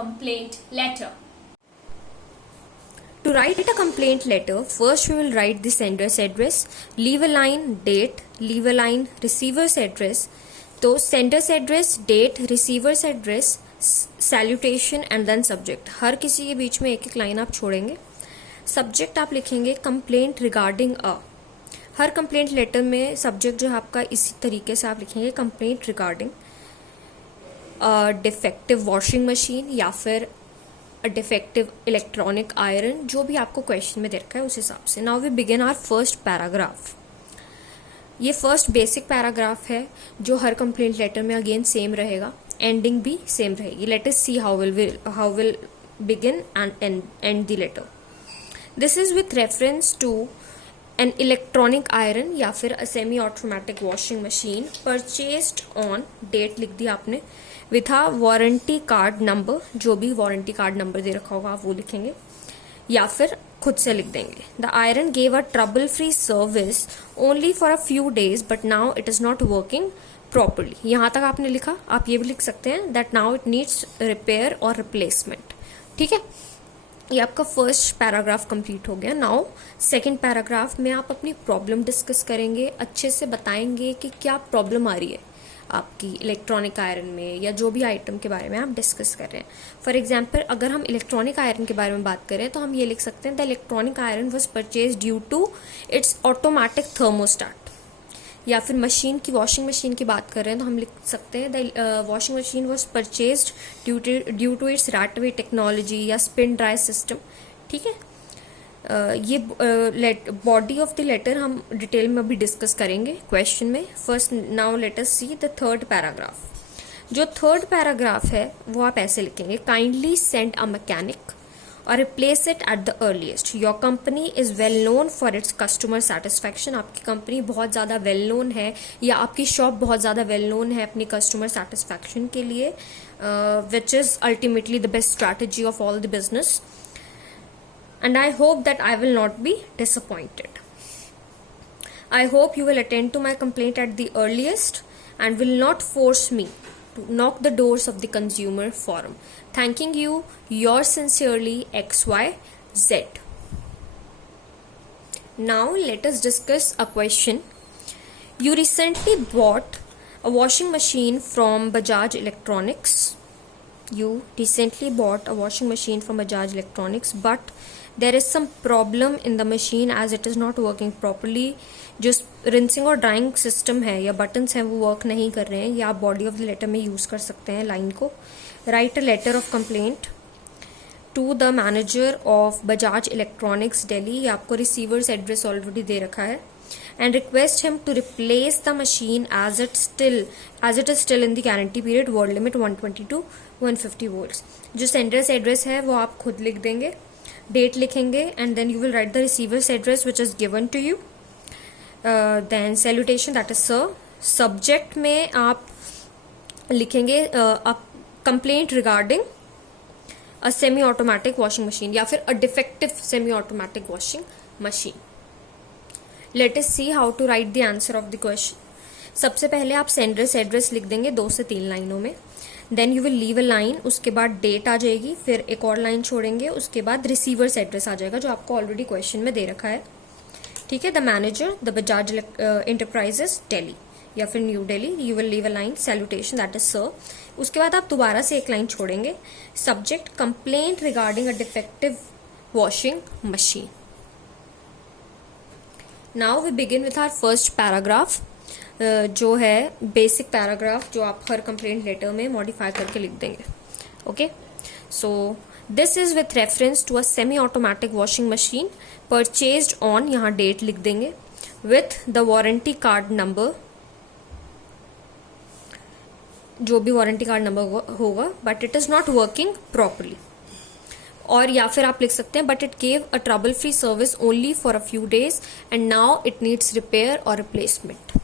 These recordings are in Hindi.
complaint letter. To write a complaint letter, first we will write the sender's address, leave a line, date, leave a line, receiver's address. तो sender's address, date, receiver's address, salutation and then subject. हर किसी के बीच में एक एक लाइन आप छोड़ेंगे. सब्जेक्ट आप लिखेंगे कंप्लेंट रिगार्डिंग अ. हर कंप्लेंट लेटर में सब्जेक्ट जो है आपका इसी तरीके से आप लिखेंगे complaint regarding defective washing machine या फिर डिफेक्टिव इलेक्ट्रॉनिक आयरन, जो भी आपको क्वेश्चन में दे रखा है उस हिसाब से. Now we begin our first paragraph. ये फर्स्ट बेसिक पैराग्राफ है जो हर कंप्लेंट लेटर में अगेन सेम रहेगा, एंडिंग भी सेम रहेगी. Let us see how will begin and end the letter. This is with reference to an electronic iron या फिर a semi automatic washing machine purchased on, date लिख दी आपने, with a warranty card number. जो भी वारंटी कार्ड नंबर दे रखा होगा आप वो लिखेंगे या फिर खुद से लिख देंगे. The iron gave a trouble free service only for a few days but now it is not working properly. यहाँ तक आपने लिखा. आप ये भी लिख सकते हैं that now it needs repair और रिप्लेसमेंट. ठीक है, ये आपका फर्स्ट पैराग्राफ कंप्लीट हो गया. नाउ सेकंड पैराग्राफ में आप अपनी प्रॉब्लम डिस्कस करेंगे, अच्छे से बताएंगे कि क्या प्रॉब्लम आ रही है आपकी इलेक्ट्रॉनिक आयरन में या जो भी आइटम के बारे में आप डिस्कस कर रहे हैं. फॉर एग्जांपल अगर हम इलेक्ट्रॉनिक आयरन के बारे में बात करें तो हम ये लिख सकते हैं the electronic iron was purchase due to its automatic thermostat. या फिर मशीन की, वॉशिंग मशीन की बात कर रहे हैं तो हम लिख सकते हैं the washing machine was purchased due to its ratway technology या स्पिन ड्राई सिस्टम. ठीक है, ये बॉडी ऑफ द लेटर हम डिटेल में अभी डिस्कस करेंगे क्वेश्चन में. First now let us see the third paragraph. जो थर्ड पैराग्राफ है वो आप ऐसे लिखेंगे काइंडली सेंड अ मैकेनिक और replace it at the earliest. Your company is well known for its customer satisfaction. आपकी कंपनी बहुत ज़्यादा वेल नोन है या आपकी शॉप बहुत ज़्यादा वेल नोन है अपनी कस्टमर सेटिस्फैक्शन के लिए, which is ultimately the best strategy of all the business. And I hope that I will not be disappointed. I hope you will attend to my complaint at the earliest and will not force me to knock the doors of the consumer forum. Thanking you, yours sincerely, XYZ. Now let us discuss a question. You recently bought a washing machine from Bajaj Electronics. You recently bought a washing machine from Bajaj Electronics, but there is some problem in the machine as it is not working properly. जो रिंसिंग और ड्राइंग सिस्टम है या बटन्स हैं वो वर्क नहीं कर रहे हैं. या आप बॉडी ऑफ द लेटर में यूज़ कर सकते हैं लाइन को. Write a letter of complaint to the manager of Bajaj electronics Delhi. ये आपको रिसीवर्स एड्रेस ऑलरेडी दे रखा है. And request him to replace the machine as it is still in the guarantee period. Word limit 120 to 150 words. जो सेंडर्स एड्रेस है वो आप खुद लिख देंगे, डेट लिखेंगे and then you will write the receivers address which is given to you. Then salutation that is sir. Subject में आप लिखेंगे complaint regarding a semi automatic washing machine या फिर a defective semi automatic washing machine. Let us see how to write the answer of the question. सबसे पहले आप सेंडर्स एड्रेस लिख देंगे 2 से 3 लाइनों में. Then you will leave a line, उसके बाद डेट आ जाएगी, फिर एक और लाइन छोड़ेंगे, उसके बाद रिसीवर्स एड्रेस आ जाएगा जो आपको ऑलरेडी क्वेश्चन में दे रखा है. ठीक है, the manager the Bajaj enterprises Delhi या फिर New Delhi. You will leave a line salutation that is sir. उसके बाद आप दोबारा से एक लाइन छोड़ेंगे. Subject complaint regarding a defective washing machine. Now we begin with our first paragraph, जो है बेसिक पैराग्राफ जो आप हर कंप्लेंट लेटर में मॉडिफाई करके लिख देंगे. Okay, so this is with reference to a semi automatic washing machine purchased on, यहाँ डेट लिख देंगे, with the warranty card number, जो भी वारंटी कार्ड नंबर होगा, but it is not working properly. और या फिर आप लिख सकते हैं but it gave a trouble free service only for a few days and now it needs repair और replacement.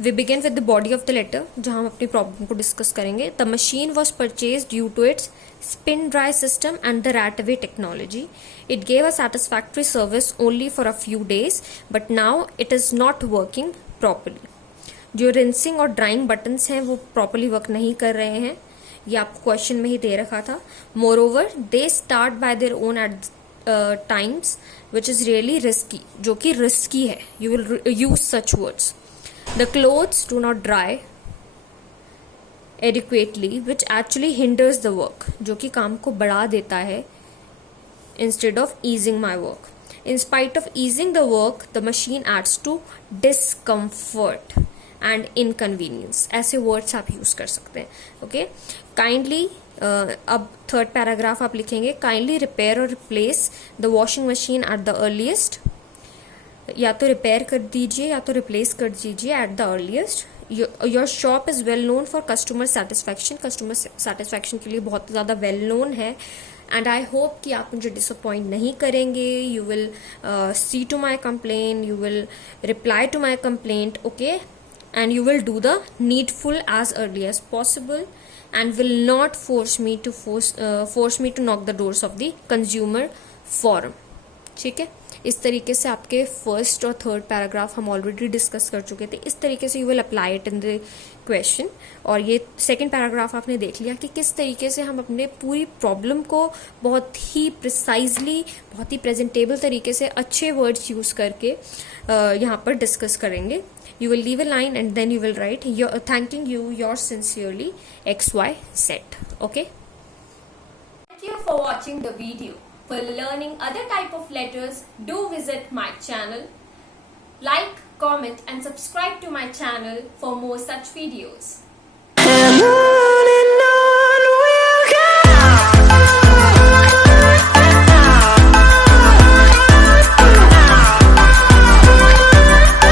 We begin with the body of the letter जहां हम अपनी प्रॉब्लम को डिस्कस करेंगे. The machine was purchase due to its spin dry system and the ratway technology. It gave a satisfactory service only for a few days but now it is not working properly. जो रिंसिंग और ड्राइंग बटन्स हैं वो प्रॉपरली वर्क नहीं कर रहे हैं. ये आपको क्वेश्चन में ही दे रखा था. Moreover they start by their own at times which is really risky, जो कि रिस्की है. You will use such words. The clothes do not dry adequately which actually hinders the work, जो कि काम को बढ़ा देता है instead of easing my work. In spite of easing the work, the machine adds to discomfort and inconvenience. ऐसे words आप use कर सकते हैं. Okay, kindly अब थर्ड पैराग्राफ आप लिखेंगे. Kindly repair or replace the washing machine at the earliest. या तो रिपेयर कर दीजिए या तो रिप्लेस कर दीजिए at the earliest. Your shop is well known for customer satisfaction. Customer satisfaction के लिए बहुत ज़्यादा वेल नोन है. एंड आई होप कि आप मुझे डिसअपॉइंट नहीं करेंगे. You will see to my complain, you will reply to my complaint. Okay, and you will do the needful as early as possible and will not force me to knock the doors of the consumer forum. ठीक है, इस तरीके से आपके फर्स्ट और थर्ड पैराग्राफ हम ऑलरेडी डिस्कस कर चुके थे. इस तरीके से you will apply it in the question. और ये सेकंड पैराग्राफ आपने देख लिया कि किस तरीके से हम अपने पूरी प्रॉब्लम को बहुत ही प्रिसाइजली, बहुत ही प्रेजेंटेबल तरीके से अच्छे वर्ड्स यूज करके यहाँ पर डिस्कस करेंगे. You will leave a line and then you will write thanking you, yours sincerely, XYZ. Okay? Thank you for watching the video. For learning other type of letters, do visit my channel. Like, comment and subscribe to my channel for more such videos.